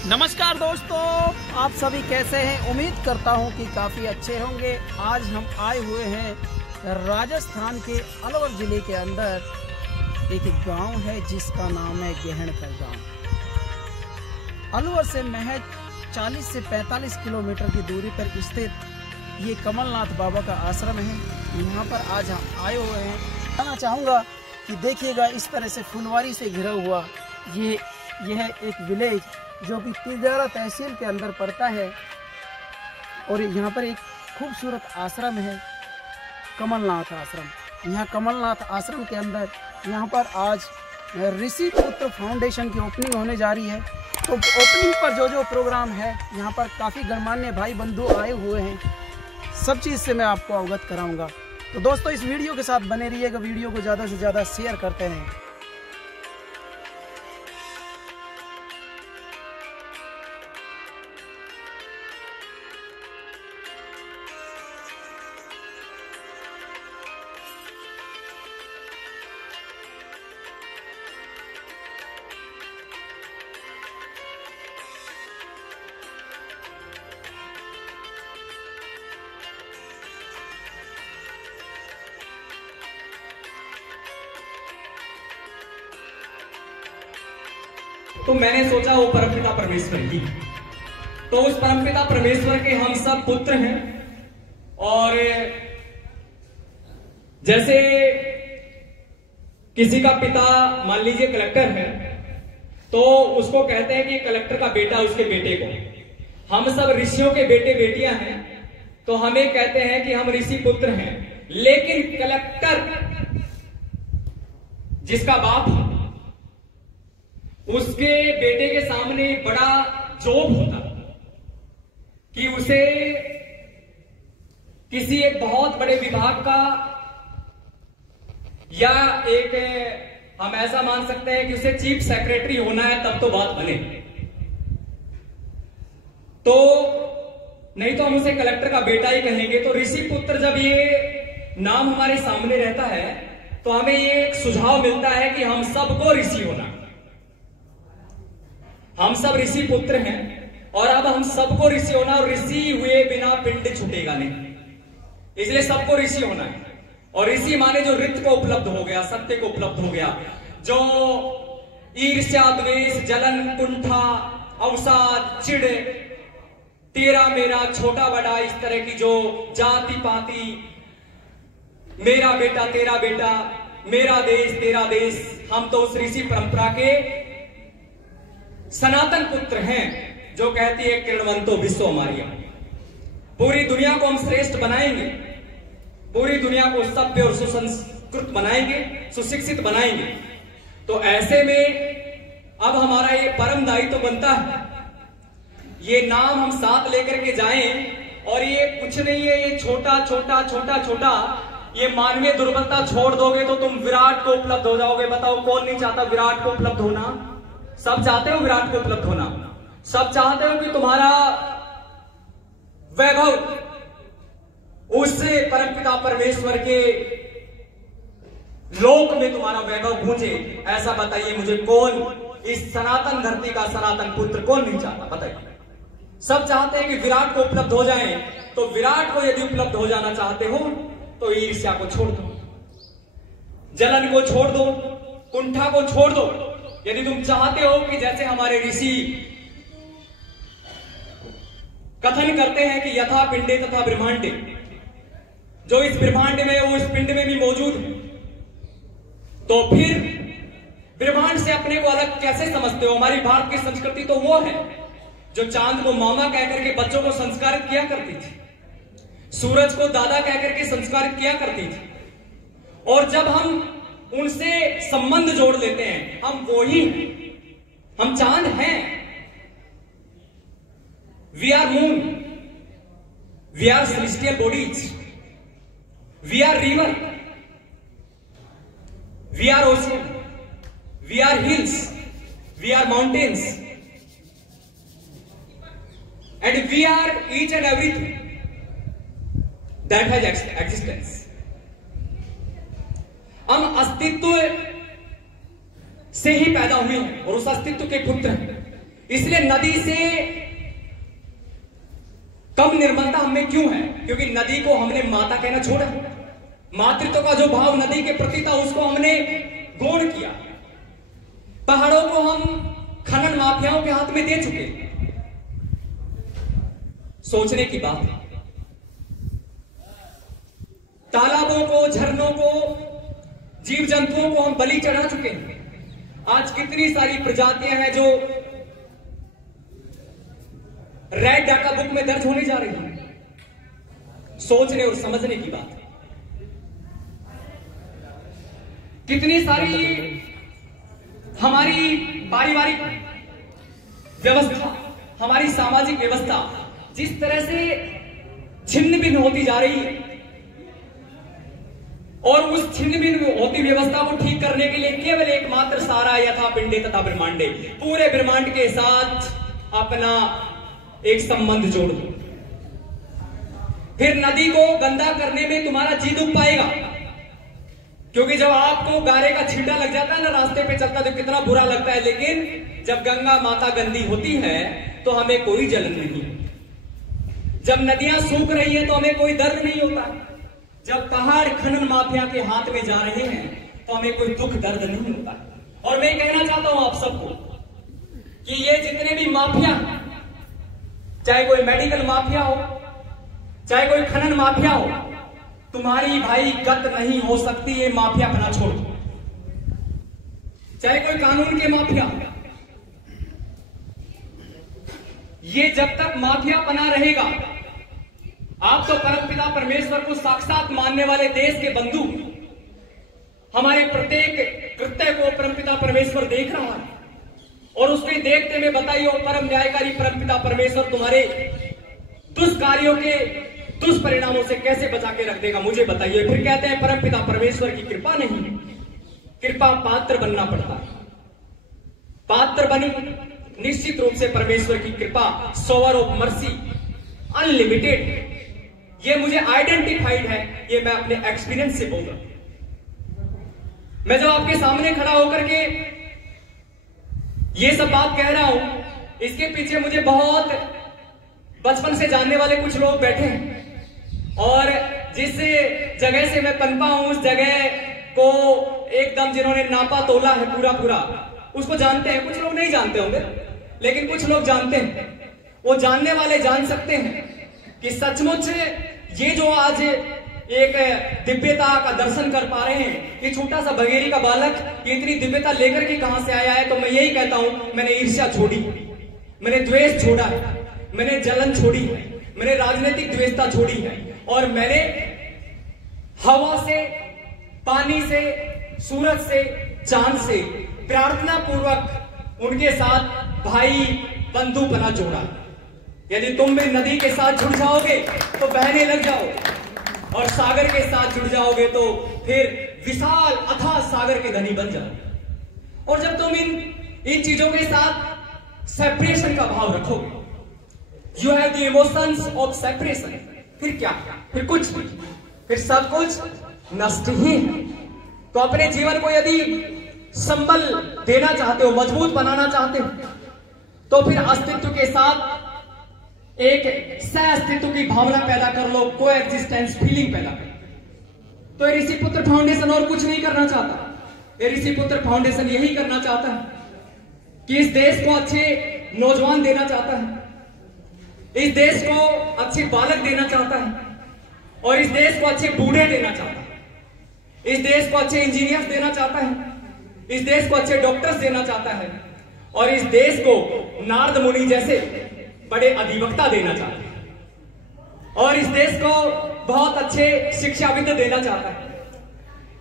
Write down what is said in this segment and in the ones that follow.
नमस्कार दोस्तों, आप सभी कैसे हैं। उम्मीद करता हूं कि काफ़ी अच्छे होंगे। आज हम आए हुए हैं राजस्थान के अलवर ज़िले के अंदर एक गांव है जिसका नाम है गहनकर गांव। अलवर से महज 40 से 45 किलोमीटर की दूरी पर स्थित ये कमलनाथ बाबा का आश्रम है। यहाँ पर आज हम आए हुए हैं। बताना चाहूँगा कि देखिएगा, इस तरह से फुलवारी से घिरा हुआ यह एक विलेज जो कि तिलदारा तहसील के अंदर पड़ता है। और यहाँ पर एक खूबसूरत आश्रम है, कमलनाथ आश्रम। यहाँ कमलनाथ आश्रम के अंदर यहाँ पर आज ऋषि पुत्र फाउंडेशन की ओपनिंग होने जा रही है। तो ओपनिंग पर जो प्रोग्राम है, यहाँ पर काफ़ी गणमान्य भाई बंधु आए हुए हैं। सब चीज़ से मैं आपको अवगत कराऊंगा। तो दोस्तों, इस वीडियो के साथ बने रहिएगा। वीडियो को ज़्यादा से ज़्यादा शेयर करते रहें। तो मैंने सोचा वो परमपिता परमेश्वर की, तो उस परमपिता परमेश्वर के हम सब पुत्र हैं। और जैसे किसी का पिता मान लीजिए कलेक्टर है, तो उसको कहते हैं कि कलेक्टर का बेटा उसके बेटे को। हम सब ऋषियों के बेटे बेटियां हैं, तो हमें कहते हैं कि हम ऋषि पुत्र हैं। लेकिन कलेक्टर जिसका बाप उसके बेटे के सामने बड़ा जोब होता कि उसे किसी एक बहुत बड़े विभाग का, या एक हम ऐसा मान सकते हैं कि उसे चीफ सेक्रेटरी होना है, तब तो बात बने। तो नहीं तो हम उसे कलेक्टर का बेटा ही कहेंगे। तो ऋषि पुत्र जब ये नाम हमारे सामने रहता है, तो हमें ये एक सुझाव मिलता है कि हम सबको ऋषि होना। हम सब ऋषि पुत्र हैं और अब हम सबको ऋषि होना, और ऋषि हुए बिना पिंड छूटेगा नहीं, इसलिए सबको ऋषि होना है। और ऋषि माने जो रित को उपलब्ध हो गया, सत्य को उपलब्ध हो गया, जो ईर्ष्या, द्वेष, जलन, कुंठा, अवसाद, चिड़, तेरा मेरा, छोटा बड़ा, इस तरह की जो जाति पाति, मेरा बेटा तेरा बेटा, मेरा देश तेरा देश, हम तो उस ऋषि परंपरा के सनातन पुत्र हैं, जो कहती है किरणवंतो विश्व हमारी। पूरी दुनिया को हम श्रेष्ठ बनाएंगे, पूरी दुनिया को सभ्य और सुसंस्कृत बनाएंगे, सुशिक्षित बनाएंगे। तो ऐसे में अब हमारा ये परम दायित्व बनता है, ये नाम हम साथ लेकर के जाएं। और ये कुछ नहीं है, ये छोटा छोटा छोटा छोटा, ये मानवीय दुर्बलता छोड़ दोगे तो तुम विराट को उपलब्ध हो जाओगे। बताओ कौन नहीं चाहता विराट को उपलब्ध होना? सब चाहते हो विराट को उपलब्ध होना। सब चाहते हो कि तुम्हारा वैभव उस परमपिता परमेश्वर के लोक में तुम्हारा वैभव गूंजे। ऐसा बताइए मुझे, कौन इस सनातन धरती का सनातन पुत्र कौन नहीं चाहता? बताइए। सब चाहते हैं कि विराट को उपलब्ध हो जाएं। तो विराट को यदि उपलब्ध हो जाना चाहते हो तो ईर्ष्या को छोड़ दो, जलन को छोड़ दो, कुंठा को छोड़ दो। यदि तुम चाहते हो कि जैसे हमारे ऋषि कथन करते हैं कि यथा पिंडे तथा ब्रह्मांडे, जो इस ब्रह्मांड में वो इस पिंड में भी मौजूद है, तो फिर ब्रह्मांड से अपने को अलग कैसे समझते हो? हमारी भारत की संस्कृति तो वो है जो चांद को मामा कहकर के बच्चों को संस्कारित किया करती थी, सूरज को दादा कहकर के संस्कारित किया करती थी। और जब हम उनसे संबंध जोड़ लेते हैं, हम वो ही हैं, हम चांद हैं। We are moon, we are celestial bodies, we are river, we are ocean, we are hills, we are mountains, and we are each and everything that has existence. हम अस्तित्व से ही पैदा हुए हैं और उस अस्तित्व के पुत्र हैं। इसलिए नदी से कम निर्मलता हमें क्यों है? क्योंकि नदी को हमने माता कहना छोड़ा। मातृत्व का जो भाव नदी के प्रति था उसको हमने गौण किया। पहाड़ों को हम खनन माफियाओं के हाथ में दे चुके। सोचने की बात है। तालाबों को, झरनों को, जीव जंतुओं को हम बलि चढ़ा चुके हैं। आज कितनी सारी प्रजातियां हैं जो रेड डाटा बुक में दर्ज होने जा रही हैं। सोचने और समझने की बात है। कितनी सारी हमारी पारिवारिक व्यवस्था, हमारी सामाजिक व्यवस्था जिस तरह से छिन्न भिन्न होती जा रही है, और उस छिन्न भिन्न होती व्यवस्था को ठीक करने के लिए केवल एकमात्र सारा यथा पिंडे तथा ब्रह्मांडे, पूरे ब्रह्मांड के साथ अपना एक संबंध जोड़ दो। फिर नदी को गंदा करने में तुम्हारा जी दुख पाएगा। क्योंकि जब आपको गारे का छींटा लग जाता है ना रास्ते पे चलता तो कितना बुरा लगता है, लेकिन जब गंगा माता गंदी होती है तो हमें कोई जलन नहीं। जब नदियां सूख रही है तो हमें कोई दर्द नहीं होता। जब पहाड़ खनन माफिया के हाथ में जा रहे हैं तो हमें कोई दुख दर्द नहीं होता। और मैं कहना चाहता हूं आप सबको कि ये जितने भी माफिया, चाहे कोई मेडिकल माफिया हो, चाहे कोई खनन माफिया हो, तुम्हारी भाई गत नहीं हो सकती ये माफिया बना छोड़। चाहे कोई कानून के माफिया, ये जब तक माफिया बना रहेगा, आप तो परमपिता परमेश्वर को साक्षात मानने वाले देश के बंधु, हमारे प्रत्येक कृत्य को परमपिता परमेश्वर देख रहा है। और उसके देखते में बताइए, और परम न्यायकारी परमपिता परमेश्वर तुम्हारे दुष्कार्यों के दुष्परिणामों से कैसे बचा के रख देगा, मुझे बताइए। फिर कहते हैं परमपिता परमेश्वर की कृपा नहीं, कृपा पात्र बनना पड़ता है। पात्र बनी निश्चित रूप से परमेश्वर की कृपा, शॉवर ऑफ मर्सी अनलिमिटेड, ये मुझे आइडेंटिफाइड है, ये मैं अपने एक्सपीरियंस से बोल रहा हूं। मैं जब आपके सामने खड़ा होकर के ये सब बात कह रहा हूं, इसके पीछे मुझे बहुत बचपन से जानने वाले कुछ लोग बैठे हैं, और जिस जगह से मैं पनपा हूं उस जगह को एकदम जिन्होंने नापा तोला है पूरा पूरा, उसको जानते हैं। कुछ लोग नहीं जानते होंगे, लेकिन कुछ लोग जानते हैं। वो जानने वाले जान सकते हैं कि सचमुच ये जो आज एक दिव्यता का दर्शन कर पा रहे हैं, ये छोटा सा बघेरी का बालक ये इतनी दिव्यता लेकर के कहां से आया है। तो मैं यही कहता हूं, मैंने ईर्ष्या छोड़ी, मैंने द्वेष छोड़ा है, मैंने जलन छोड़ी है, मैंने राजनीतिक द्वेषता छोड़ी है, और मैंने हवा से, पानी से, सूरज से, चांद से प्रार्थना पूर्वक उनके साथ भाई बंधुपना जोड़ा। यदि तुम भी नदी के साथ जुड़ जाओगे तो बहने लग जाओ, और सागर के साथ जुड़ जाओगे तो फिर विशाल अथाह सागर के धनी बन जाओ। और जब तुम इन चीजों के साथ सेपरेशन का भाव रखोगे, you have the emotions of separation, फिर क्या? फिर कुछ नहीं, फिर सब कुछ नष्ट ही है। तो अपने जीवन को यदि संबल देना चाहते हो, मजबूत बनाना चाहते हो, तो फिर अस्तित्व के साथ एक सह अस्तित्व की भावना पैदा कर लो, को एग्जिस्टेंस फीलिंग पैदा कर। तो ऋषि पुत्र फाउंडेशन और कुछ नहीं करना चाहता। ऋषि पुत्र फाउंडेशन यही करना चाहता है कि इस देश को अच्छे नौजवान देना चाहता है, इस देश को अच्छे बालक देना चाहता है, और इस देश को अच्छे बूढ़े देना चाहता है, इस देश को अच्छे इंजीनियर्स देना चाहता है, इस देश को अच्छे डॉक्टर्स देना चाहता है, और इस देश को नारद मुनि जैसे बड़े अधिवक्ता देना चाहता है, और इस देश को बहुत अच्छे शिक्षाविद देना चाहता है।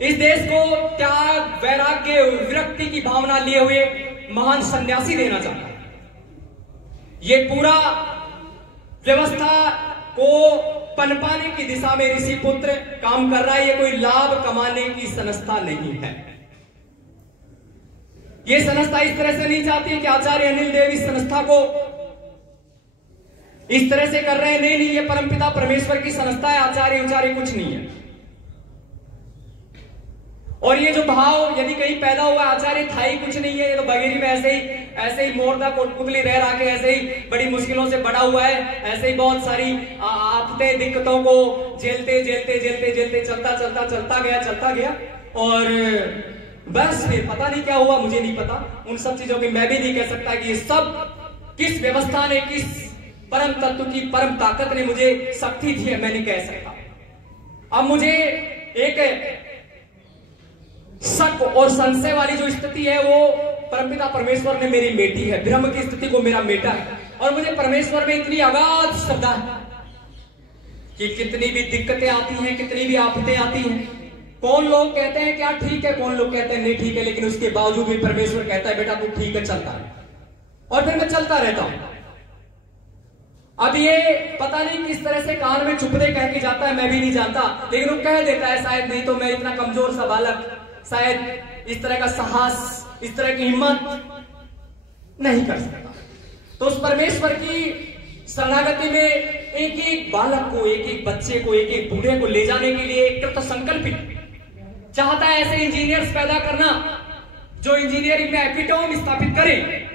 इस देश को त्याग, वैराग्य, विरक्ति की भावना लिए हुए महान सन्यासी देना चाहता है। ये पूरा व्यवस्था को पनपाने की दिशा में ऋषि पुत्र काम कर रहा है। ये कोई लाभ कमाने की संस्था नहीं है। ये संस्था इस तरह से नहीं चाहती कि आचार्य अनिल देव इस संस्था को इस तरह से कर रहे हैं। नहीं, ये परमपिता परमेश्वर की संस्था है, आचार्य उचार्य कुछ नहीं है। और ये जो भाव यदि कहीं पैदा हुआ, आचार्य था ही कुछ नहीं है, ये तो बघेरी में ऐसे ही ऐसे ही मोरदा कोटपुतली रह रहा के ऐसे ही बड़ी मुश्किलों से बड़ा हुआ है, ऐसे ही बहुत सारी आफतें दिक्कतों को झेलते झेलते झेलते झेलते चलता गया और बस फिर पता नहीं क्या हुआ, मुझे नहीं पता उन सब चीजों की। मैं भी नहीं कह सकता कि ये सब किस व्यवस्था ने, किस परम तत्व की परम ताकत ने मुझे शक्ति दी है, मैं नहीं कह सकता। अब मुझे एक शक और संशय वाली जो स्थिति है वो परमपिता परमेश्वर ने मेरी मेटी है, ब्रह्म की स्थिति को मेरा मेटा है। और मुझे परमेश्वर में इतनी अगाध श्रद्धा है कि कितनी भी दिक्कतें आती हैं, कितनी भी आफतें आती हैं, कौन लोग कहते हैं क्या ठीक है, कौन लोग कहते हैं नहीं ठीक है, लेकिन उसके बावजूद भी परमेश्वर कहता है बेटा तू ठीक है, चलता है। और फिर मैं चलता रहता हूं। अब ये पता नहीं किस तरह से कान में चुपड़े कह के जाता है, मैं भी नहीं जानता, लेकिन वो कह देता है शायद, नहीं तो मैं इतना कमजोर सा बालक शायद इस तरह का साहस, इस तरह की हिम्मत नहीं कर सकता। तो उस परमेश्वर की शरणागति में एक एक बालक को, एक एक बच्चे को, एक एक बूढ़े को ले जाने के लिए एक कृत संकल्पित चाहता है ऐसे इंजीनियर्स पैदा करना जो इंजीनियरिंग में एपिटोम स्थापित करें,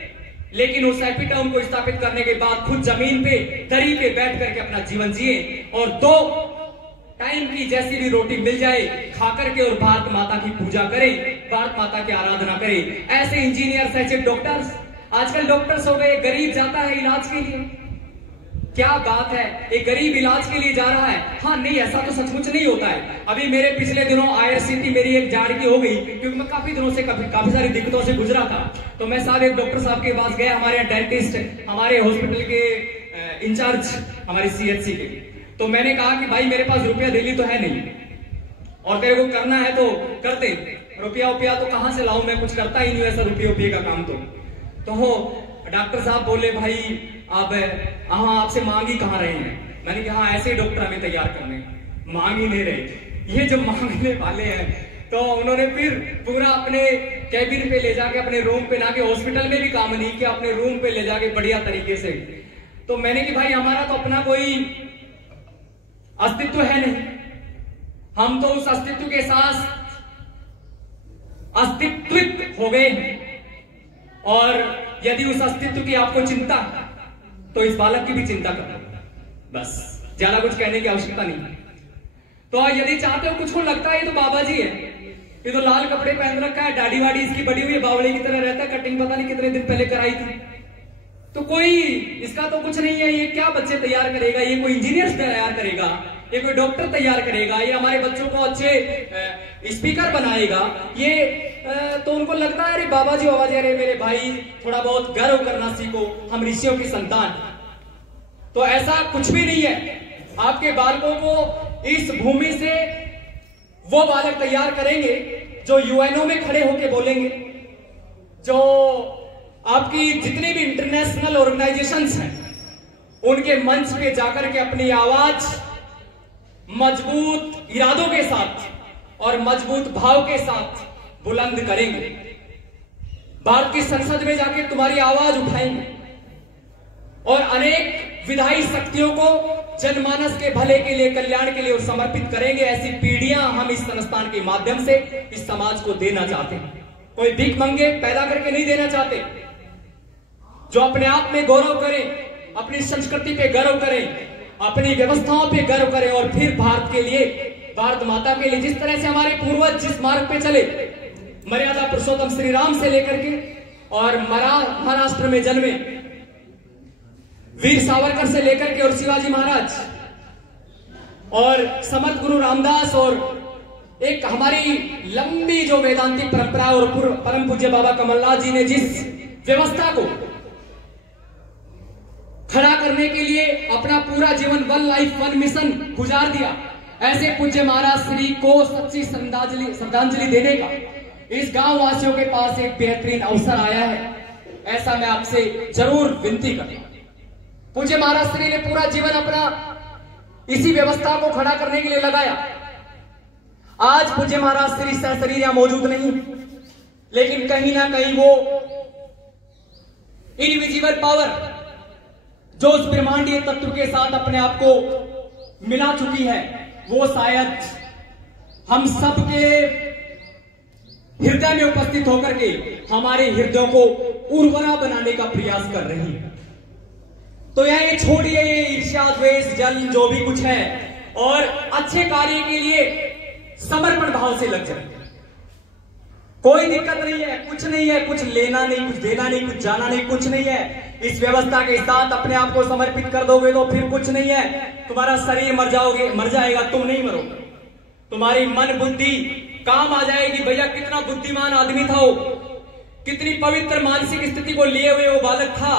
लेकिन उस एपिटोम को स्थापित करने के बाद खुद जमीन पे दरी पे बैठ करके अपना जीवन जिए और 2 टाइम की जैसी भी रोटी मिल जाए खा करके और भारत माता की पूजा करें, भारत माता की आराधना करें। ऐसे इंजीनियर्स, ऐसे डॉक्टर्स, आजकल डॉक्टर्स हो गए, गरीब जाता है इलाज के लिए, क्या बात है, एक गरीब इलाज के लिए जा रहा है। हाँ नहीं, ऐसा तो सचमुच नहीं होता है। अभी मेरे पिछले दिनों आईआरसीटी मेरी एक जाड़ की हो गई, क्योंकि मैं काफी दिनों से काफी सारी दिक्कतों से गुजरा था। तो मैं साहब एक डॉक्टर साहब के पास गया, हमारे डेंटिस्ट, हमारे हॉस्पिटल के इंचार्ज, हमारे सीएचसी के। तो मैंने कहा कि भाई मेरे पास रुपया डेली तो है नहीं, और तेरे को करना है तो कर दे, रुपया तो कहां से लाऊं, मैं कुछ करता ही नहीं ऐसा रुपये का काम। तो डॉक्टर साहब बोले भाई आप आपसे मांग ही कहां रहे हैं। मैंने कहा हाँ ऐसे ही डॉक्टर हमें तैयार करने, मांग ही नहीं रहे ये जो मांगने वाले हैं। तो उन्होंने फिर पूरा अपने कैबिन पे ले जाके, अपने रूम पे, ना कि हॉस्पिटल में भी काम नहीं किया, अपने रूम पे ले जाके बढ़िया तरीके से। तो मैंने कि भाई हमारा तो अपना कोई अस्तित्व है नहीं, हम तो उस अस्तित्व के साथ अस्तित्वित हो गए हैं, और यदि उस अस्तित्व की आपको चिंता तो इस बालक की भी चिंता करो, बस ज्यादा कुछ कहने की आवश्यकता नहीं। तो यदि चाहते हो, कुछ को लगता है ये तो बाबा जी है, ये तो लाल कपड़े पहन रखा है, दाढ़ी वाड़ी इसकी बड़ी हुई है, बावड़े की तरह रहता है, कटिंग पता नहीं कितने दिन पहले कराई थी, तो कोई इसका तो कुछ नहीं है, ये क्या बच्चे तैयार करेगा, ये कोई इंजीनियर तैयार करेगा, ये कोई डॉक्टर तैयार करेगा, ये हमारे बच्चों को अच्छे स्पीकर बनाएगा, ये तो उनको लगता है अरे बाबा जी अरे मेरे भाई थोड़ा बहुत गर्व करना सीखो, हम ऋषियों की संतान। तो ऐसा कुछ भी नहीं है। आपके बालकों को इस भूमि से वो बालक तैयार करेंगे जो यूएनओ में खड़े होकर बोलेंगे, जो आपकी जितनी भी इंटरनेशनल ऑर्गेनाइजेशंस हैं उनके मंच पे जाकर के अपनी आवाज मजबूत इरादों के साथ और मजबूत भाव के साथ बुलंद करेंगे। भारत की संसद में जाकर तुम्हारी आवाज उठाएंगे और अनेक विधायी शक्तियों को जनमानस के भले के लिए, कल्याण के लिए समर्पित करेंगे। ऐसी पीढ़ियां हम इस संस्थान के माध्यम से इस समाज को देना चाहते हैं। कोई भीख मंगे पैदा करके नहीं देना चाहते, जो अपने आप में गौरव करें, अपनी संस्कृति पे गर्व करें, अपनी व्यवस्थाओं पे गर्व करें, और फिर भारत के लिए, भारत माता के लिए, जिस तरह से हमारे पूर्वज जिस मार्ग पे चले, मर्यादा पुरुषोत्तम श्री राम से लेकर के और महाराष्ट्र में जन्मे वीर सावरकर से लेकर के और शिवाजी महाराज और समर्थ गुरु रामदास, और एक हमारी लंबी जो वेदांतिक परंपरा और परम पूज्य बाबा कमलनाथ जी ने जिस व्यवस्था को खड़ा करने के लिए अपना पूरा जीवन 1 लाइफ 1 मिशन गुजार दिया, ऐसे पूज्य महाराज श्री को सच्ची श्रद्धांजलि देने का इस गांव वासियों के पास एक बेहतरीन अवसर आया है। ऐसा मैं आपसे जरूर विनती करता हूं। पूज्य महाराज श्री ने पूरा जीवन अपना इसी व्यवस्था को खड़ा करने के लिए लगाया। आज पूज्य महाराज श्री सशरीर यहां मौजूद नहीं, लेकिन कहीं ना कहीं वो इनविजिबल पावर जो उस ब्रह्मांडीय तत्व के साथ अपने आप को मिला चुकी है, वो शायद हम सबके हृदय में उपस्थित होकर के हमारे हृदयों को उर्वरा बनाने का प्रयास कर रही है। तो यह छोड़िए ईर्ष्या, द्वेष, जलन जो भी कुछ है, और अच्छे कार्य के लिए समर्पण भाव से लग जाए। कोई दिक्कत नहीं है, कुछ नहीं है, कुछ लेना नहीं, कुछ देना नहीं, कुछ जाना नहीं, कुछ नहीं है। इस व्यवस्था के साथ अपने आप को समर्पित कर दोगे तो फिर कुछ नहीं है। तुम्हारा शरीर मर जाएगा, तुम नहीं मरोगे। तुम्हारी मन बुद्धि काम आ जाएगी। भैया कितना बुद्धिमान आदमी था वो, कितनी पवित्र मानसिक स्थिति को लिए हुए वो बालक था,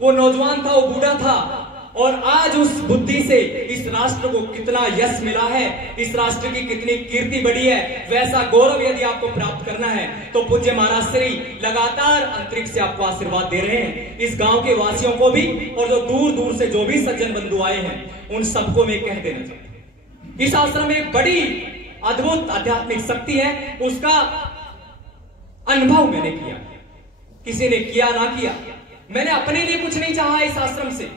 वो नौजवान था, वो बूढ़ा था, और आज उस बुद्धि से इस राष्ट्र को कितना यश मिला है, इस राष्ट्र की कितनी कीर्ति बढ़ी है। वैसा गौरव यदि आपको प्राप्त करना है तो पूज्य महाराज श्री लगातार अंतरिक्ष से आपको आशीर्वाद दे रहे हैं। इस गांव के वासियों को भी, और जो दूर दूर से जो भी सज्जन बंधु आए हैं, उन सबको मैं कह देना चाहता हूं, इस आश्रम में एक बड़ी अद्भुत आध्यात्मिक शक्ति है। उसका अनुभव मैंने किया, किसी ने किया ना किया। मैंने अपने लिए कुछ नहीं चाहा इस आश्रम से।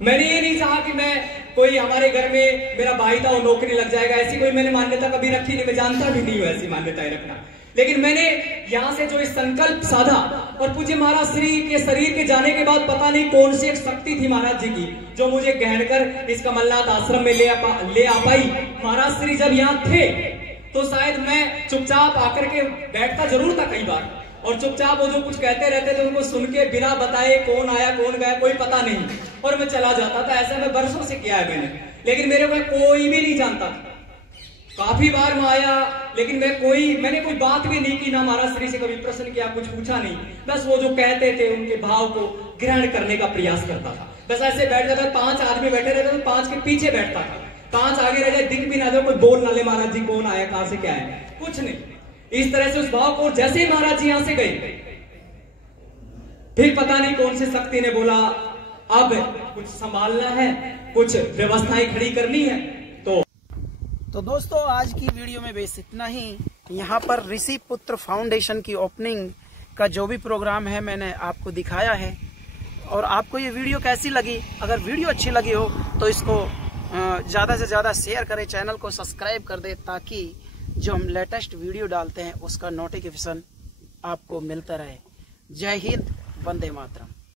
मैंने ये नहीं चाहा कि मैं कोई हमारे घर में मेरा भाई था वो नौकरी लग जाएगा, ऐसी कोई मैंने मान्यता कभी रखी नहीं। मैं जानता भी नहीं हूं ऐसी मान्यताएं रखना। लेकिन मैंने यहां से जो इस संकल्प साधा, और पूज्य महाराज श्री के शरीर के जाने के बाद पता नहीं कौन सी एक शक्ति थी महाराज जी की, जो मुझे गहन कर इस कमलनाथ आश्रम में ले आ पाई। महाराज श्री जब यहाँ थे तो शायद मैं चुपचाप आकर के बैठता जरूर था कई बार, और चुपचाप वो जो कुछ कहते रहते थे उनको सुन के बिना बताए कौन आया कौन गया कोई पता नहीं, और मैं चला जाता था। ऐसा मैं बरसों से किया है मैंने, लेकिन मेरे को कोई भी नहीं जानता था। काफी बार मैं आया, लेकिन मैंने कोई बात भी नहीं की, ना महाराज श्री से कभी प्रश्न किया, कुछ पूछा नहीं। बस वो जो कहते थे उनके भाव को ग्रहण करने का प्रयास करता था। बस ऐसे बैठ जाता, 5 आदमी बैठे रहते तो 5 के पीछे बैठता था, 5 आगे रह जाए, दिख भी ना दे, कोई बोल ना ले महाराज जी कौन आया कहां से क्या है, कुछ नहीं। इस तरह से उस भाव को, जैसे ही महाराज जी यहां से गए, फिर पता नहीं कौन सी शक्ति ने बोला अब कुछ संभालना है, कुछ व्यवस्थाएं खड़ी करनी है। तो दोस्तों आज की वीडियो में बस इतना ही। यहाँ पर ऋषि पुत्र फाउंडेशन की ओपनिंग का जो भी प्रोग्राम है मैंने आपको दिखाया है। और आपको ये वीडियो कैसी लगी? अगर वीडियो अच्छी लगी हो तो इसको ज़्यादा से ज़्यादा शेयर करें, चैनल को सब्सक्राइब कर दें, ताकि जो हम लेटेस्ट वीडियो डालते हैं उसका नोटिफिकेशन आपको मिलता रहे। जय हिंद, वंदे मातरम।